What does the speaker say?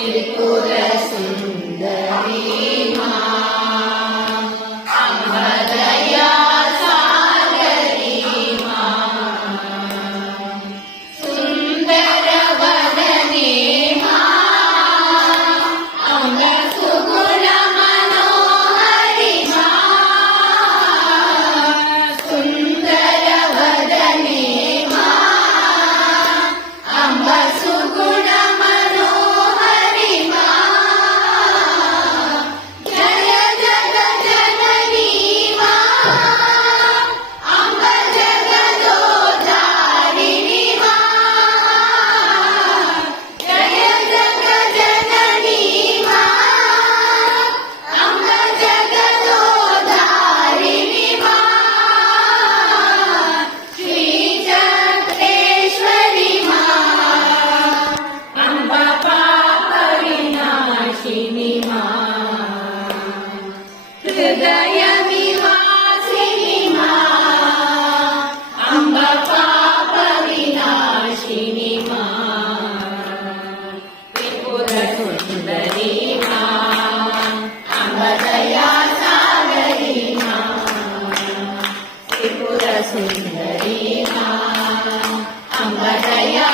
Tripura சுந்தரே Sundari അംബദയാ